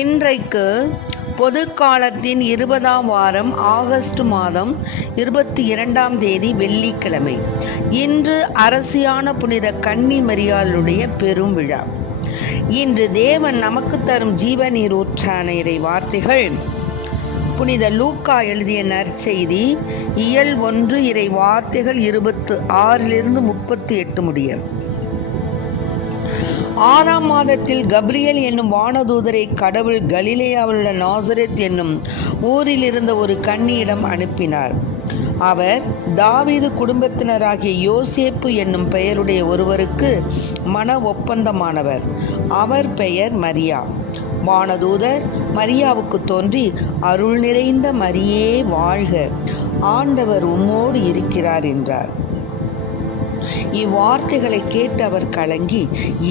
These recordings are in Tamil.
இன்றைக்கு பொது காலத்தின் 20ஆம் வாரம் ஆகஸ்ட் மாதம் 22ஆம் தேதி வெள்ளிக்கிழமை. இன்று அரசியான புனித கன்னி மரியாளுடைய பெரும் விழா. இன்று தேவன் நமக்கு தரும் ஜீவநீர் ஊற்றான இறை வார்த்தைகள் புனித லூக்கா எழுதிய நற்செய்தி இயல் 1 இறை வார்த்தைகள் 26 38 முடிய. 6ஆம் மாதத்தில் கப்ரியேல் என்னும் வானதூதரை கடவுள் கலிலேயாவில் உள்ள நாசரேத் என்னும் ஊரில் இருந்த ஒரு கன்னியிடம் அனுப்பினார். அவர் தாவீது குடும்பத்தினராகிய யோசேப்பு என்னும் பெயருடைய ஒருவருக்கு மன ஒப்பந்தமானவர். அவர் பெயர் மரியா. வானதூதர் மரியாவுக்கு தோன்றி, அருள் நிறைந்த மரியே வாழ்க, ஆண்டவர் உம்மோடு இருக்கிறார் என்றார். இவ்வார்த்தைகளை கேட்டு அவர் கலங்கி,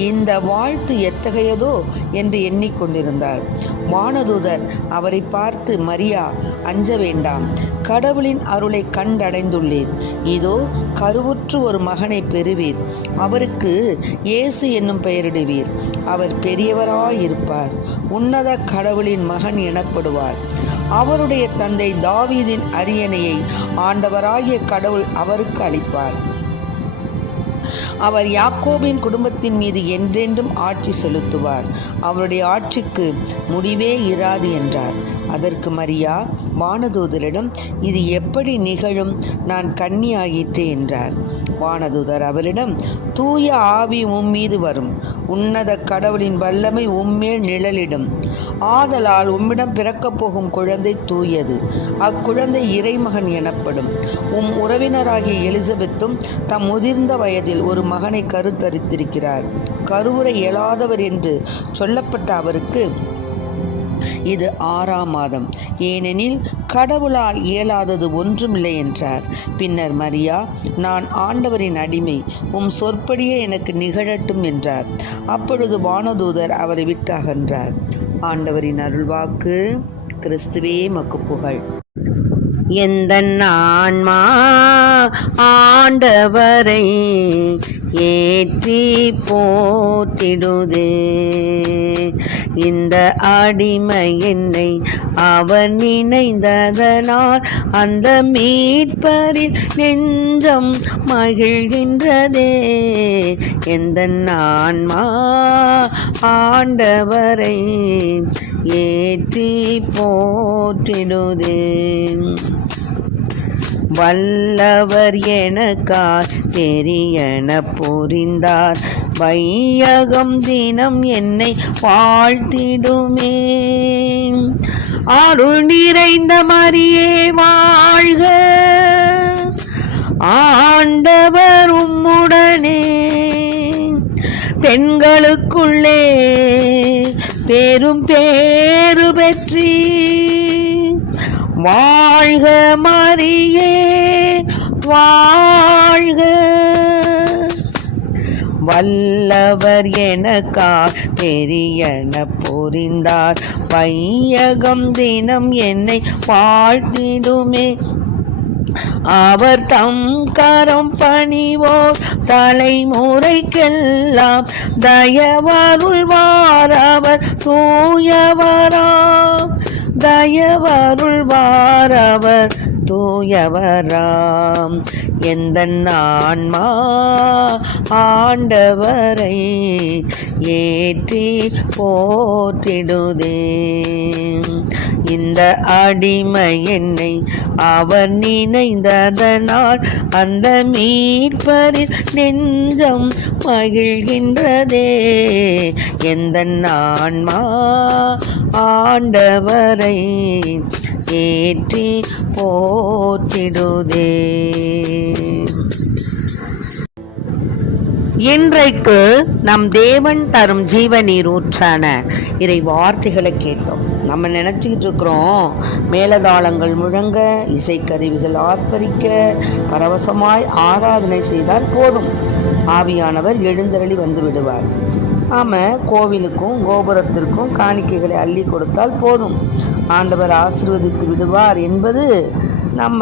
இந்த வாழ்த்து எத்தகையதோ என்று எண்ணிக்கொண்டிருந்தார். வானதூதர் அவரை பார்த்து, மரியா, அஞ்ச வேண்டாம், கடவுளின் அருளை கண்டடைந்துள்ளீர். இதோ கருவுற்று ஒரு மகனை பெறுவீர். அவருக்கு இயேசு என்னும் பெயரிடுவீர். அவர் பெரியவராயிருப்பார், உன்னத கடவுளின் மகன் எனப்படுவார். அவருடைய தந்தை தாவீதின் அரியணையை ஆண்டவராகிய கடவுள் அவருக்கு அளிப்பார். அவர் யாக்கோபின் குடும்பத்தின் மீது என்றென்றும் ஆட்சி செலுத்துவார். அவருடைய ஆட்சிக்கு முடிவே இராது என்றார். அதற்கு மரியா வானதூதரிடம், இது எப்படி நிகழும்? நான் கன்னியாயிற்றே என்றார். வானதூதர் அவரிடம், தூய ஆவி உம்மீது வரும், உன்னத கடவுளின் வல்லமை உம்மேல் நிழலிடும். ஆதலால் உம்மிடம் பிறக்கப் போகும் குழந்தை தூயது. அக்குழந்தை இறைமகன் எனப்படும். உறவினராகிய எலிசபெத்தும் தம் முதிர்ந்த வயதில் ஒரு மகனை கருத்தரித்திருக்கிறார். கருவுரை இயலாதவர் என்று சொல்லப்பட்ட அவருக்கு இது 6ஆம் மாதம், ஏனெனில் கடவுளால் இயலாதது ஒன்றுமில்லை என்றார். பின்னர் மரியா, நான் ஆண்டவரின் அடிமை, உம் சொற்படியே எனக்கு நிகழட்டும் என்றார். அப்பொழுது வானதூதர் அவரை விட்டு அகன்றார். ஆண்டவரின் அருள்வாக்கு. கிறிஸ்துவே மக்கு புகழ். எந்தன் ஆன்மா ஆண்டவரை ஏற்றி போற்றிடுதே. இந்த அடிமை என்னை அவர் நினைந்ததனால் அந்த மீட்பரில் நெஞ்சம் மகிழ்கின்றதே. எந்தன் ஆன்மா ஆண்டவரை ஏற்றி போற்றிடுதே. வல்லவர் எனக்காய் பெரியன புரிந்தார், வையகம் தினம் என்னை வாழ்த்திடுமே. அருள் நிறைந்த மரியே வாழ்க, ஆண்டவர் உம்முடனே. பெண்களுக்குள்ளே பெரும் பேறு பெற்றி, வாழ்க மரியே வாழ்க. வல்லவர் எனக்காய் பெரியன புரிந்தார், வையகம் தினம் என்னை வாழ்த்திடுமே. அவர் தம் கரம் பணிவோர் தலைமுறைக்கெல்லாம் தயவருள்வார். அவர் தூயவராம், தயவருள்வார் அவர் தூயவராம். எந்தன் ஆன்மா ஆண்டவரை ஏற்றி போற்றிடுதே. இந்த அடிமை என்னை அவர் நினைந்ததனால் அந்த மீட்பரில் நெஞ்சம் மகிழ்கின்றதே. எந்தன் ஆன்மா ஆண்டவரை ஏற்றி போற்றிடுதே. இன்றைக்கு நம் தேவன் தரும் ஜீவநீர் ஊற்றான இறை வார்த்தைகளை கேட்டோம். நம்ம நினச்சிக்கிட்டு இருக்கிறோம், மேலதாளங்கள் முழங்க, இசைக்கருவிகள் ஆர்ப்பரிக்க, பரவசமாய் ஆராதனை செய்தால் போதும், ஆவியானவர் எழுந்தருளி வந்து விடுவார். நாம் கோவிலுக்கும் கோபுரத்திற்கும் காணிக்கைகளை அள்ளி கொடுத்தால் போதும், ஆண்டவர் ஆசீர்வதித்து விடுவார் என்பது நம்ம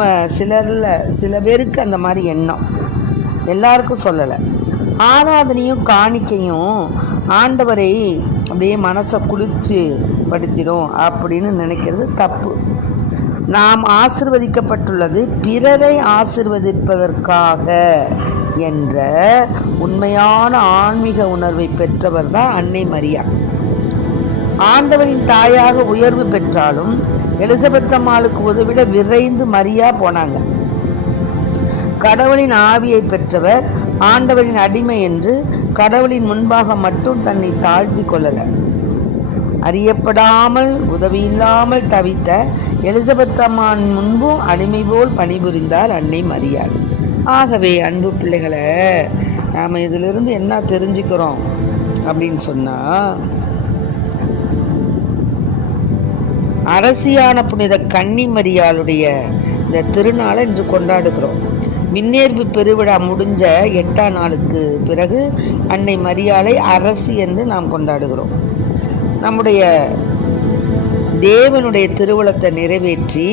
சில பேருக்கு அந்த மாதிரி எண்ணம். எல்லாருக்கும் சொல்லலை. ஆராதனையும் காணிக்கையும் ஆண்டவரை அப்படியே மனசை குளிர்ச்சி படுத்திடும் அப்படின்னு நினைக்கிறது தப்பு. நாம் ஆசிர்வதிக்கப்பட்டுள்ளது பிறரை ஆசிர்வதிப்பதற்காக என்ற உண்மையான ஆன்மீக உணர்வை பெற்றவர் தான் அன்னை மரியா. ஆண்டவரின் தாயாக உயர்வு பெற்றாலும் எலிசபெத் அம்மாளுக்கு உதவிட விரைந்து மரியா போனாங்க. கடவுளின் ஆவியை பெற்றவர் ஆண்டவரின் அடிமை என்று கடவுளின் முன்பாக மட்டும் தன்னை தாழ்த்தி கொள்ளல. அறியப்படாமல் உதவியில்லாமல் தவித்த எலிசபெத் அம்மான் முன்பும் அடிமை போல் பணிபுரிந்தார் அன்னை மரியாள். ஆகவே அன்பு பிள்ளைகளை, நாம் இதிலிருந்து என்ன தெரிஞ்சுக்கிறோம் அப்படின்னு சொன்னால், அரசியான புனித கன்னி மரியாளுடைய இந்த திருநாளை இன்று கொண்டாடுகிறோம். விண்ணேற்பு பெருவிழா முடிஞ்ச 8ஆம் நாளுக்கு பிறகு அன்னை மரியாளை அரசி என்று நாம் கொண்டாடுகிறோம். நம்முடைய தேவனுடைய திருவுளத்தை நிறைவேற்றி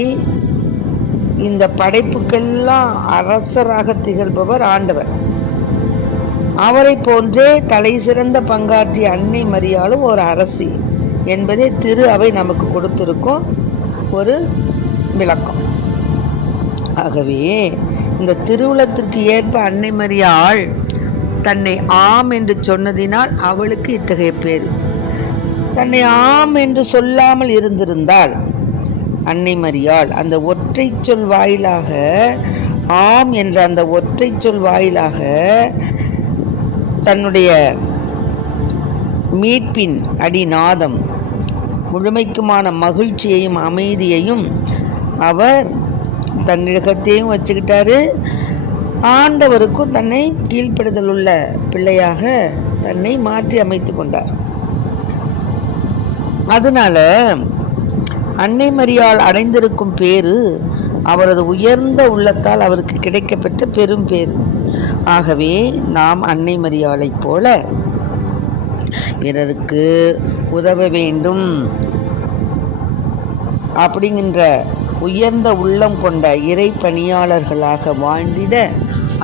இந்த படைப்புக்கெல்லாம் அரசராக திகழ்பவர் ஆண்டவர். அவரை போன்றே தலை சிறந்த பங்காற்றிய அன்னை மரியாளும் ஒரு அரசி என்பதே திரு அவை நமக்கு கொடுத்திருக்கும் ஒரு விளக்கம். ஆகவே இந்த திருவுளத்திற்கு ஏற்ப அன்னை மரியாள் தன்னை ஆம் என்று சொன்னதினால் அவளுக்கு இத்தகைய பேர். தன்னை ஆம் என்று சொல்லாமல் இருந்திருந்தால் அன்னை மரியாள் அந்த ஒற்றை சொல் வாயிலாக, ஆம் என்ற அந்த ஒற்றை சொல் வாயிலாக தன்னுடைய மீட்பின் அடிநாதம் முழுமைக்குமான மகிழ்ச்சியையும் அமைதியையும் அவர் தன்னிடத்தையும் வச்சுக்கிட்டாரு. ஆண்டவருக்கும் தன்னை கீழ்ப்படுதல் உள்ள பிள்ளையாக தன்னை மாற்றி அமைத்து கொண்டார். அதனால அன்னை மரியாள் அடைந்திருக்கும் பேரு அவரது உயர்ந்த உள்ளத்தால் அவருக்கு கிடைக்கப்பெற்ற பெரும் பேரு. ஆகவே நாம் அன்னை மரியாளைப் போல பிறருக்கு உதவ வேண்டும் அப்படிங்கின்ற உயர்ந்த உள்ளம் கொண்ட இறை பணியாளர்களாக வாழ்ந்திட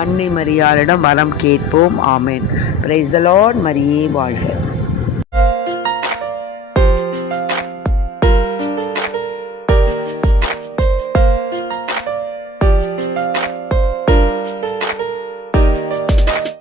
அன்னை மரியாளிடம் வரம் கேட்போம். ஆமேன். Praise the Lord. மரியே வாழ்க.